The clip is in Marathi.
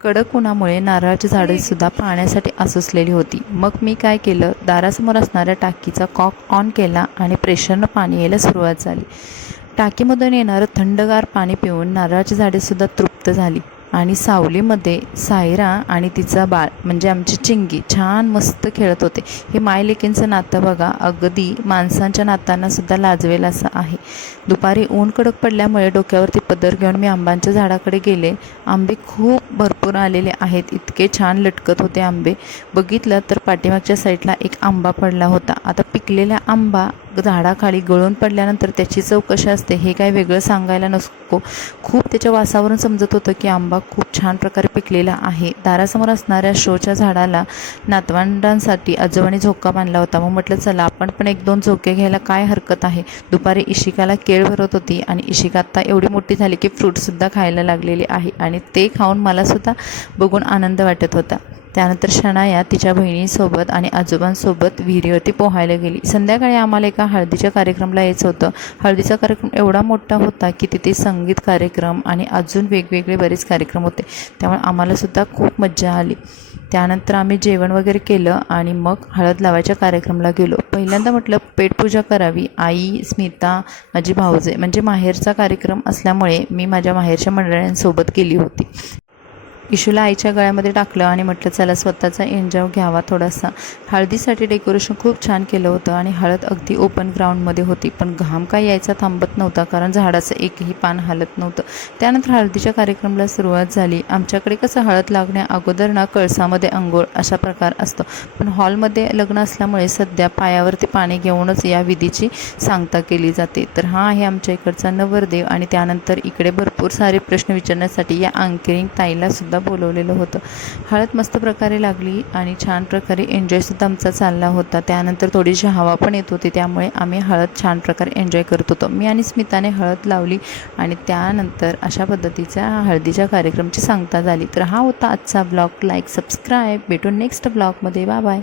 कडक उन्हामुळे नारळाची झाडे सुद्धा पाण्यासाठी आसुसलेली होती. मग मी काय केलं, दारासमोर असणाऱ्या टाकीचा कॉक ऑन केला आणि प्रेशरनं पाणी यायला सुरुवात झाली. टाकीमधून येणारं थंडगार पाणी पिऊन नारळाची झाडेसुद्धा तृप्त झाली आणि सावलीमध्ये सायरा आणि तिचा बाळ म्हणजे आमची चिंगी छान मस्त खेळत होते. हे मायलेकींचं नातं बघा, अगदी माणसांच्या नातांनासुद्धा लाजवेल असं आहे. दुपारी ऊन कडक पडल्यामुळे डोक्यावरती पदर घेऊन मी आंब्यांच्या झाडाकडे गेले. आंबे खूप भरपूर आलेले आहेत. इतके छान लटकत होते आंबे. बघितलं तर पाठीमागच्या साईडला एक आंबा पडला होता. आता पिकलेला आंबा झाडाखाली गळून पडल्यानंतर त्याची चव कशी असते हे काय वेगळं सांगायला नको. खूप त्याच्या वासावरून समजत होतं की आंबा खूप छान प्रकारे पिकलेला आहे. दारासमोर असणाऱ्या शोच्या झाडाला नातवंडांसाठी आजोबांनी झोका बांधला होता. मग म्हटलं चला आपण पण 1-2 झोके घ्यायला काय हरकत आहे. दुपारी इशिकाला केळ भरत होती आणि इशिका आत्ता एवढी मोठी झाली की फ्रूटसुद्धा खायला लागलेली आहे आणि ते खाऊन मलासुद्धा बघून आनंद वाटत होता. त्यानंतर शनाया तिच्या बहिणीसोबत आणि आजोबांसोबत विहिरीवरती पोहायला गेली. संध्याकाळी आम्हाला एका हळदीच्या कार्यक्रमाला यायचं होतं. हळदीचा कार्यक्रम एवढा मोठा होता की तिथे संगीत कार्यक्रम आणि अजून वेगवेगळे बरेच कार्यक्रम होते. त्यामुळे आम्हालासुद्धा खूप मज्जा आली. त्यानंतर आम्ही जेवण वगैरे केलं आणि मग हळद लावायच्या कार्यक्रमाला गेलो. पहिल्यांदा म्हटलं पेटपूजा करावी. आई, स्मिता, माझी भाऊजे म्हणजे माहेरचा कार्यक्रम असल्यामुळे मी माझ्या माहेरच्या मंडळींसोबत गेली होती. इशूला आईच्या गळ्यामध्ये टाकलं आणि म्हटलं चला स्वतःचा एन्जॉय घ्यावा थोडासा. हळदीसाठी डेकोरेशन खूप छान केलं होतं आणि हळद अगदी ओपन ग्राउंडमध्ये होती. पण घाम काय यायचा थांबत नव्हता कारण झाडाचं एकही पान हालत नव्हतं. त्यानंतर हळदीच्या कार्यक्रमाला सुरुवात झाली. आमच्याकडे कसं हळद लागण्या अगोदर ना कळसामध्ये अंघोळ अशा प्रकार असतो. पण हॉलमध्ये लग्न असल्यामुळे सध्या पायावरती पाणी घेऊनच या विधीची सांगता केली जाते. तर हा आहे आमच्या इकडचा नवरदेव आणि त्यानंतर इकडे भरपूर सारे प्रश्न विचारण्यासाठी या अँकरिंग ताईला सुद्धा बोलवलेलं होतं. हळद मस्त प्रकारे लागली आणि छान प्रकारे एन्जॉयसुद्धा आमचा चालला होता. त्यानंतर थोडीशी हवा पण येत होती त्यामुळे आम्ही हळद छान प्रकारे एन्जॉय करत होतो. मी आणि स्मिताने हळद लावली आणि त्यानंतर अशा पद्धतीच्या हळदीच्या कार्यक्रमाची सांगता झाली. तर हा होता आजचा ब्लॉग. Like subscribe. भेटू नेक्स्ट ब्लॉगमध्ये. Bye bye.